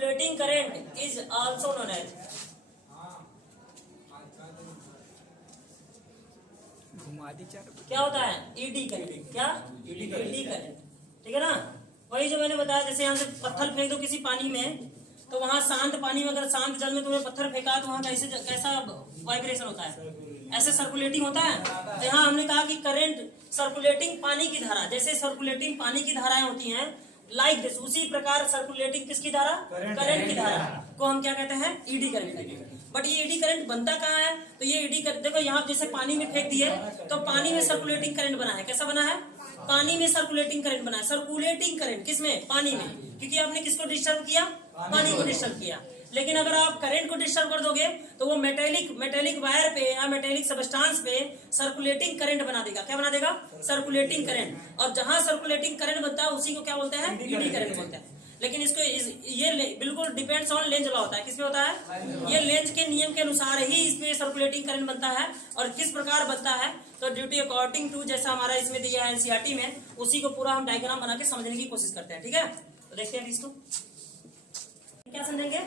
Circulating current is also known as क्या होता है? ED current. क्या? ED current. ठीक है ना? वही जो मैंने बताया, जैसे यहाँ से पत्थर फेंक दो किसी पानी में, तो वहां शांत पानी में, अगर शांत जल में तुम्हें पत्थर फेंका तो वहां कैसा वाइब्रेशन होता है? ऐसे सर्कुलेटिंग होता है। तो यहाँ हमने कहा कि करंट सर्कुलेटिंग पानी की धारा, जैसे सर्कुलेटिंग पानी की धाराएं होती हैं, लाइक दिस, उसी प्रकार सर्कुलेटिंग किसकी धारा? करंट की धारा को हम क्या कहते हैं? ईडी करंट कहते हैं। बट ये ईडी करंट बनता कहाँ है? तो ये ईडी करंट देखो, यहाँ जैसे पानी में फेंक दिए तो पानी में सर्कुलेटिंग करंट बना है। कैसा बना है? पानी में सर्कुलेटिंग करंट बना है। सर्कुलेटिंग करंट किसमें? पानी में, क्योंकि आपने किसको डिस्टर्ब किया? पानी को डिस्टर्ब किया। लेकिन अगर आप करंट को डिस्टर्ब कर दोगे तो वो मेटेलिक वायर पे या मेटेलिक सबस्टांस पे सर्कुलेटिंग करंट बना देगा। क्या बना देगा? Circulating current. और जहां सर्कुलेटिंग करंट बनता है उसी को क्या बोलते हैं? ईडी करंट बोलते हैं। लेकिन इसको ये बिल्कुल डिपेंड्स ऑन लेंज लॉ होता है। किसमें होता है? ये लेंज के नियम के अनुसार ही इसमें सर्कुलेटिंग करंट बनता है। और किस प्रकार बनता है? तो ड्यूटी अकॉर्डिंग टू, जैसा हमारा इसमें दिया है एनसीईआरटी में, उसी को पूरा हम डायग्राम बना के समझने की कोशिश करते हैं। ठीक है, तो देखते हैं इसको क्या समझेंगे।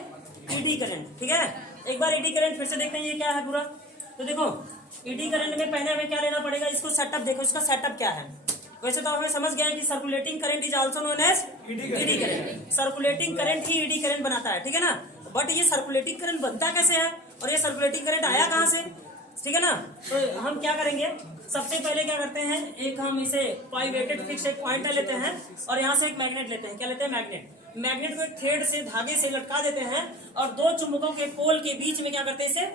ईडी करंट, ठीक है। एक बार ईडी करंट फिर से देखते हैं ये क्या है पूरा। तो देखो, ईडी करंट में पहले हमें क्या लेना पड़ेगा? इसको सेटअप देखो, इसका सेटअप क्या है। वैसे तो हमें समझ गया है कि circulating current is also known as eddy current. Circulating current ही ईडी करंट बनाता है, ठीक है ना। बट ये सर्कुलेटिंग करंट बनता कैसे है और ये सर्कुलेटिंग करंट आया कहाँ से? ठीक है ना। तो हम क्या करेंगे, सबसे पहले क्या करते हैं, एक हम इसे पाइवेटेड फिक्स एक पॉइंटर लेते हैं और यहाँ से एक मैग्नेट लेते हैं। क्या लेते हैं? मैग्नेट को एक थ्रेड से, धागे से लटका देते हैं और दो चुंबकों के पोल के बीच में क्या करते हैं, इसे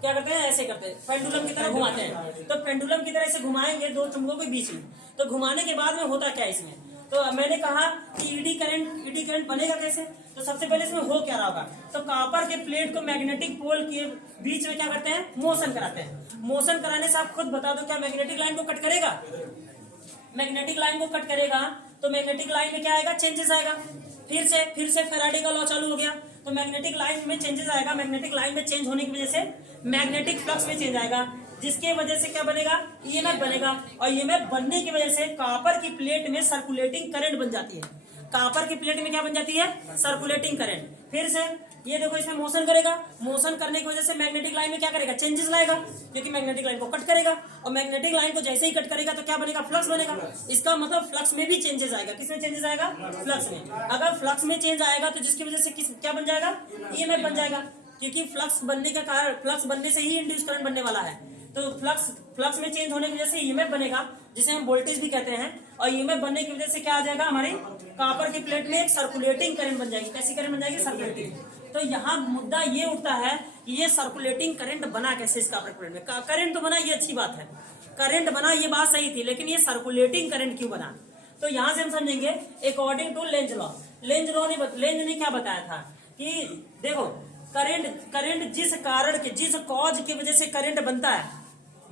क्या करते हैं? ऐसे करते हैं, पेंडुलम की तरह घुमाते हैं। तो पेंडुलम की तरह इसे घुमाएंगे दो चुंबकों के बीच में। तो घुमाने के बाद में होता क्या इसमें? तो मैंने कहा कि ईडी करंट बनेगा कैसे। तो सबसे पहले इसमें हो क्या रहा होगा, तो कॉपर के प्लेट को मैग्नेटिक पोल के बीच में क्या करते हैं? मोशन कराते हैं। मोशन कराने से आप खुद बता दो, क्या मैग्नेटिक लाइन को कट करेगा? मैग्नेटिक लाइन को कट करेगा तो मैग्नेटिक लाइन में क्या आएगा? चेंजेस आएगा। फिर से फैराडे का लॉ चालू हो गया, तो मैग्नेटिक लाइन में चेंजेस आएगा। मैग्नेटिक लाइन में चेंज होने की वजह से मैग्नेटिक फ्लक्स में चेंज आएगा, जिसके वजह से क्या बनेगा? ईएमएफ बनेगा। और ईएमएफ बनने की वजह से कॉपर की प्लेट में सर्कुलेटिंग करंट बन जाती है। कॉपर की प्लेट में क्या बन जाती है? Circulating current. फिर से ये देखो, इसमें मोशन करेगा। मोशन करने की वजह से मैग्नेटिक लाइन में क्या करेगा? चेंजेस लाएगा, क्योंकि मैग्नेटिक लाइन को कट करेगा। और मैग्नेटिक लाइन को जैसे ही कट करेगा तो क्या बनेगा? फ्लक्स बनेगा। इसका मतलब फ्लक्स में भी चेंजेस आएगा। किसमें चेंजेस आएगा? फ्लक्स में। अगर फ्लक्स में चेंज आएगा तो जिसकी वजह से क्या बन जाएगा? ईएमएफ बन जाएगा, क्योंकि फ्लक्स बनने का कारण, फ्लक्स बनने से ही इंड्यूस करंट बनने वाला है। तो फ्लक्स में चेंज होने की वजह से ईएमएफ बनेगा, जिसे हम वोल्टेज भी कहते हैं। और ईएमएफ बनने की वजह से क्या आ जाएगा? हमारे कॉपर की प्लेट में एक सर्कुलेटिंग करंट बन जाएगी। कैसी करंट बन जाएगी? सर्कुलेटिंग। तो यहाँ मुद्दा ये उठता है कि ये सर्कुलेटिंग करंट बना कैसे इस कॉपर प्लेट में? करंट तो बना, ये अच्छी बात है, करंट बना, ये बात सही थी, लेकिन ये सर्कुलेटिंग करंट क्यों बना? तो यहाँ से हम समझेंगे according to Lenz law. Lenz ने क्या बताया था कि देखो, करंट जिस कारण के, जिस कॉज की वजह से करंट बनता है,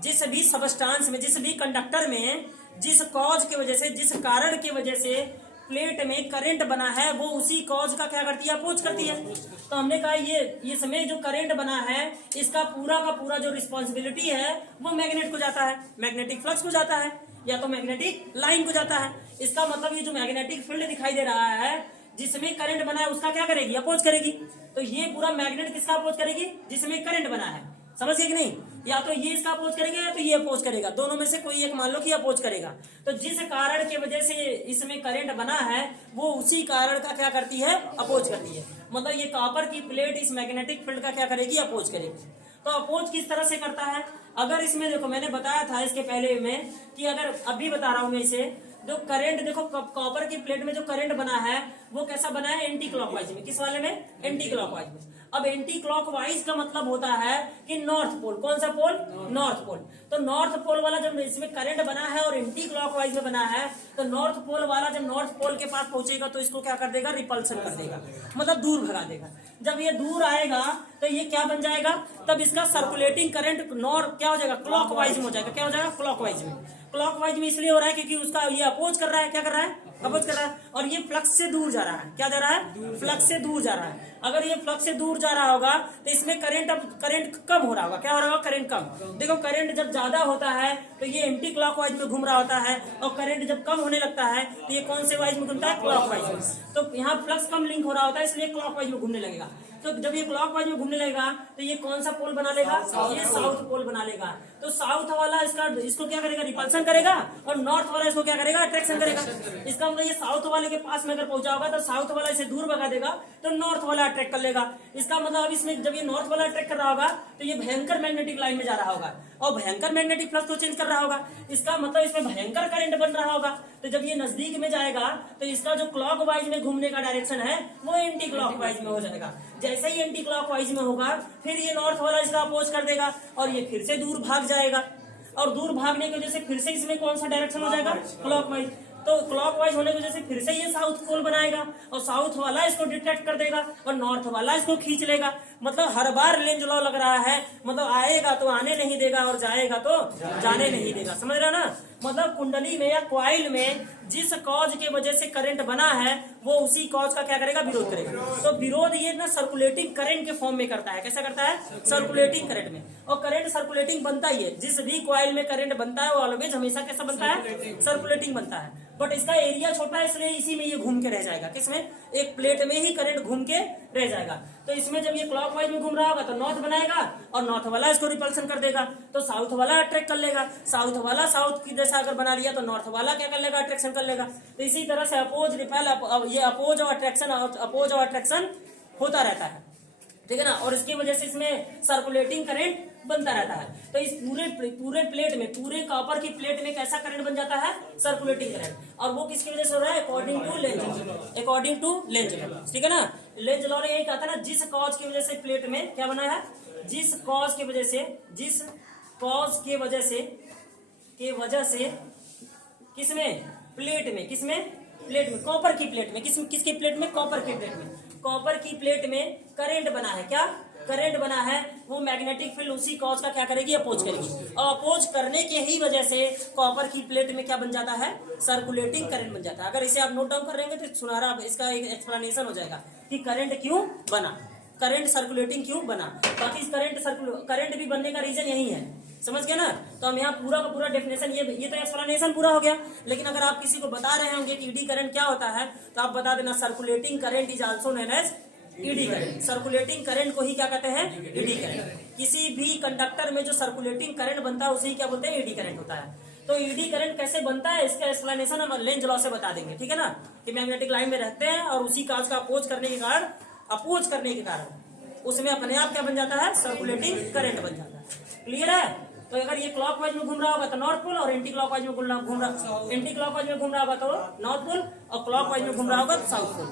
जिस भी सबस्टांस में, जिस भी कंडक्टर में, जिस कॉज की वजह से, जिस कारण की वजह से प्लेट में करंट बना है, वो उसी कॉज का क्या करती है? अपोज करती है। तो हमने कहा ये इसमें जो करंट बना है, इसका पूरा का पूरा जो रिस्पॉन्सिबिलिटी है वो मैग्नेट को जाता है, मैग्नेटिक फ्लक्स को जाता है, या तो मैग्नेटिक लाइन को जाता है। इसका मतलब ये जो मैग्नेटिक फील्ड दिखाई दे रहा है जिसमें करंट बना है, उसका क्या करेगी? अपोज करेगी। तो ये पूरा मैग्नेट किसका अपोज करेगी? जिसमें करंट बना है। समझ गए कि नहीं? या तो ये इसका अपोज करेगा या तो ये अपोज करेगा, दोनों में से कोई एक मान लो कि अपोज करेगा। तो जिस कारण की वजह से इसमें करंट बना है वो उसी कारण का क्या करती है? अपोज करती है। मतलब ये कॉपर की प्लेट इस मैग्नेटिक फील्ड का क्या करेगी? अपोज करेगी। तो अपोज किस तरह से करता है? अगर इसमें देखो, मैंने बताया था इसके पहले में कि अगर अभी बता रहा हूं मैं इसे, जो करंट देखो, कॉपर की प्लेट में जो करंट बना है वो कैसा बना है? एंटी क्लॉकवाइज में। किस वाले में? एंटी क्लॉकवाइज में। अब एंटी क्लॉकवाइज का मतलब होता है कि नॉर्थ पोल। कौन सा पोल? North pole. तो नॉर्थ पोल वाला जब इसमें करंट बना है और एंटी क्लॉकवाइज में बना है, तो नॉर्थ पोल वाला जब नॉर्थ पोल के पास पहुंचेगा तो इसको क्या कर देगा? रिपल्सन कर देगा, मतलब दूर भगा देगा। जब ये दूर आएगा तो ये क्या बन जाएगा? तब इसका सर्कुलेटिंग करंट क्या हो जाएगा? क्लॉकवाइज में हो जाएगा। क्या हो जाएगा? क्लॉकवाइज में। क्लॉकवाइज में इसलिए हो रहा है क्योंकि उसका ये अपोज कर रहा है। क्या कर रहा है? अपोज कर रहा है। और ये फ्लक्स से दूर जा रहा है। क्या जा रहा है? फ्लक्स से दूर जा रहा है। अगर ये फ्लक्स से दूर जा रहा होगा तो इसमें करंट अब करंट कम हो रहा होगा। क्या हो रहा होगा? करंट कम। देखो करंट जब ज्यादा होता है तो ये एंटी क्लॉकवाइज में घूम रहा होता है, और करंट जब कम होने लगता है तो ये कौन से वाइज में घूमता है? क्लॉकवाइज में। तो यहाँ फ्लक्स कम लिंक हो रहा होता है, इसलिए क्लॉकवाइज में घूमने लगेगा। तो जब ये क्लॉकवाइज में घूमने लगेगा तो ये कौन सा पोल बना लेगा? ये साउथ पोल बना लेगा। तो साउथ वाला इसको क्या करेगा? रिपल्सन करेगा, और नॉर्थ वाला इसको क्या करेगा? अट्रैक्शन करेगा। इसका मतलब ये साउथ वाले के पास में अगर पहुंचा होगा तो साउथ वाला इसे दूर भगा देगा, तो नॉर्थ वाला अट्रैक्ट कर लेगा। इसका मतलब अब इसमें जब ये नॉर्थ वाला अट्रैक्ट कर रहा होगा तो ये भयंकर मैग्नेटिक लाइन में जा रहा होगा, और भयंकर मैग्नेटिक फ्लक्स को चेंज कर रहा होगा। इसका मतलब इसमें भयंकर करंट बन रहा होगा। तो जब ये नजदीक में जाएगा तो इसका जो क्लॉकवाइज में घूमने का डायरेक्शन है वो एंटी क्लॉकवाइज में हो जाएगा। जैसे ही एंटी क्लॉकवाइज में होगा फिर ये नॉर्थ वाला इसका अपोज कर देगा, और ये फिर से दूर भाग जाएगा, और दूर भागने की वजह से फिर से इसमें कौन सा डायरेक्शन हो जाएगा? क्लॉकवाइज। तो क्लॉकवाइज होने की वजह से फिर से ये साउथ पोल बनाएगा, और साउथ वाला इसको डिटेक्ट कर देगा और नॉर्थ वाला इसको खींच लेगा। मतलब हर बार लेंज लॉ लग रहा है, मतलब आएगा तो आने नहीं देगा और जाएगा तो जाने नहीं देगा। समझ रहे हो ना? मतलब कुंडली में या क्वाइल में जिस कॉज के वजह से करंट बना है वो उसी कॉज का क्या करेगा? विरोध करेगा। तो विरोध ये ना सर्कुलेटिंग करंट के फॉर्म में करता है। कैसा करता है? सर्कुलेटिंग करंट में। और करंट सर्कुलेटिंग बनता ही है, जिस भी क्वाइल में करंट बनता है वो ऑलवेज हमेशा कैसा बनता है? सर्कुलेटिंग बनता है। बट इसका एरिया छोटा है इसलिए इसी में ये घूम के रह जाएगा। किसमें? एक प्लेट में ही करंट घूम के रह जाएगा। तो इसमें जब ये क्लॉकवाइज में घूम रहा होगा तो नॉर्थ बनाएगा, और नॉर्थ वाला इसको रिपल्सन कर देगा, तो साउथ वाला अट्रैक्ट कर लेगा। साउथ वाला साउथ की दिशा अगर बना लिया तो नॉर्थ वाला क्या कर लेगा? अट्रैक्शन कर लेगा। तो इसी तरह से अपोज रिपेल, ये अपोज और अट्रैक्शन होता रहता है, ठीक है ना? और इसकी वजह से इसमें सर्कुलेटिंग करंट बनता रहता है। तो इस पूरे प्लेट में, पूरे कॉपर की प्लेट में कैसा करंट बन जाता है? Circulating current. और वो किसकी वजह से हो रहा है? अकॉर्डिंग टू लेंज लॉ, ठीक है ना? लेंज लॉ ने यही कहा था ना, जिस कॉज की वजह से प्लेट में क्या बना है? जिस कॉज की वजह से किसमें? प्लेट में कॉपर की प्लेट में, किसकी प्लेट में? कॉपर की प्लेट में। कॉपर की प्लेट में करंट बना है। क्या करंट बना है? वो मैग्नेटिक फील्ड उसी कॉज का क्या करेगी? अपोज करेगी। और अपोज करने के ही वजह से कॉपर की प्लेट में क्या बन जाता है? सर्कुलेटिंग करंट बन जाता है। अगर इसे आप नोट डाउन कर लेंगे तो सुनहरा इसका एक एक्सप्लेनेशन हो जाएगा कि करंट क्यों बना, करंट सर्कुलेटिंग क्यों बना। बाकी इस करंट भी बनने का रीजन यही है। समझ गया ना? तो हम यहाँ पूरा का पूरा डेफिनेशन, ये तो एक्सप्लेनेशन पूरा हो गया। लेकिन अगर आप किसी को बता रहे होंगे कि ईडी करंट क्या होता है तो आप बता देना circulating current is also known as eddy current. Circulating current को ही क्या कहते हैं? Eddy current. किसी भी कंडक्टर में जो सर्कुलेटिंग करंट बनता है उसे क्या बोलते हैं? ईडी करंट होता है। तो ईडी करंट कैसे बनता है इसका एक्सप्लेनेशन हम लेंज लॉ से बता देंगे, ठीक है ना? कि मैग्नेटिक लाइन में रहते हैं और उसी काज का अपोज करने के कारण उसमें अपने आप क्या बन जाता है? सर्कुलेटिंग करंट बन जाता है। क्लियर है? तो अगर ये क्लॉकवाइज में घूम रहा होगा तो नॉर्थ पोल, और एंटी क्लॉकवाइज में घूम रहा होगा तो नॉर्थ पोल, और क्लॉकवाइज में घूम रहा होगा तो साउथ पोल,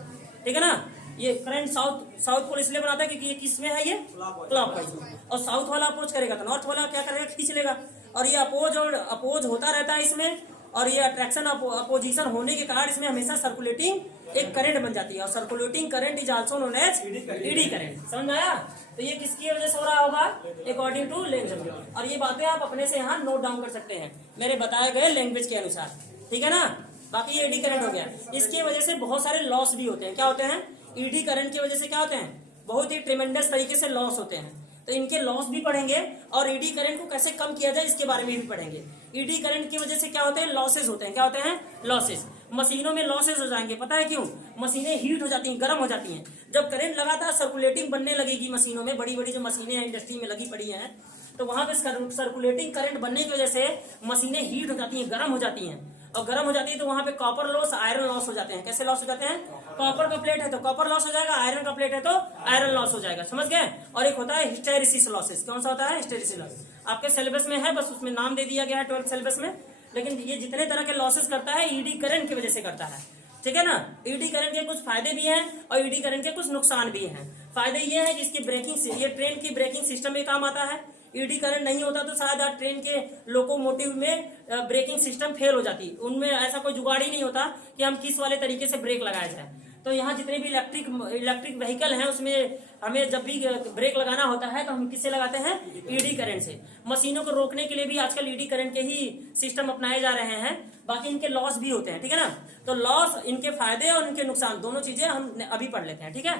ठीक है ना? ये करंट साउथ पोल इसलिए बनाता है क्योंकि ये किस में है? ये क्लॉकवाइज में। और साउथ वाला अपोज करेगा तो नॉर्थ वाला क्या करेगा? खींच लेगा। और ये अपोज होता रहता है इसमें, और ये अट्रैक्शन अपोजिशन होने के कारण इसमें हमेशा सर्कुलेटिंग एक करंट बन जाती है। और circulating current is also known as eddy current. समझ में आया? तो ये किसकी वजह से हो रहा होगा? According to Lenz law. और ये बातें आप अपने से यहाँ नोट डाउन कर सकते हैं मेरे बताए गए लैंग्वेज के अनुसार, ठीक है ना? बाकी ये ईडी करंट हो गया। इसकी वजह से बहुत सारे लॉस भी होते हैं। क्या होते हैं? ईडी करंट की वजह से क्या होते हैं? बहुत ही ट्रेमेंडस तरीके से लॉस होते हैं। तो इनके लॉस भी पढ़ेंगे, और ईडी करंट को कैसे कम किया जाए इसके बारे में भी पढ़ेंगे। ईडी करंट की वजह से क्या होते हैं? लॉसेज होते हैं। क्या होते हैं? लॉसेज। मशीनों में लॉसेज हो जाएंगे। पता है क्यों? मशीनें हीट हो जाती हैं, गर्म हो जाती हैं। जब करंट लगातार सर्कुलेटिंग बनने लगेगी मशीनों में, बड़ी बड़ी जो मशीनें हैं इंडस्ट्री में लगी पड़ी हैं, तो वहां पे सर्कुलेटिंग करंट बनने की वजह से मशीनें हीट हो जाती हैं, गर्म हो जाती हैं। और गर्म हो जाती है तो वहां पे कॉपर लॉस, आयरन लॉस हो जाते हैं। कैसे लॉस हो जाते हैं? कॉपर का प्लेट है तो कॉपर लॉस हो जाएगा, आयरन का प्लेट है तो आयरन लॉस हो जाएगा। समझ गए? और एक होता है हिस्टेरिसिस लॉसेस। कौन सा होता है? Hysteresis loss. आपके सिलेबस में है, बस उसमें नाम दे दिया गया है 12th सिलेबस में। लेकिन ये जितने तरह के लॉसेस करता है ईडी करंट की वजह से करता है, ठीक है ना? ईडी करंट के कुछ फायदे भी हैं और ईडी करंट के कुछ नुकसान भी हैं। फायदे ये है कि इसकी ब्रेकिंग, ये ट्रेन की ब्रेकिंग सिस्टम में काम आता है। ईडी करंट नहीं होता तो शायद आज ट्रेन के लोकोमोटिव में ब्रेकिंग सिस्टम फेल हो जाती। उनमें ऐसा कोई जुगाड़ ही नहीं होता कि हम किस वाले तरीके से ब्रेक लगाया जाए। तो यहाँ जितने भी इलेक्ट्रिक व्हीकल हैं उसमें हमें जब भी ब्रेक लगाना होता है तो हम किससे लगाते हैं? ईडी करंट से। मशीनों को रोकने के लिए भी आजकल ईडी करंट के ही सिस्टम अपनाए जा रहे हैं। बाकी इनके लॉस भी होते हैं, ठीक है ना? तो लॉस, इनके फायदे और इनके नुकसान दोनों चीजें हम अभी पढ़ लेते हैं, ठीक है?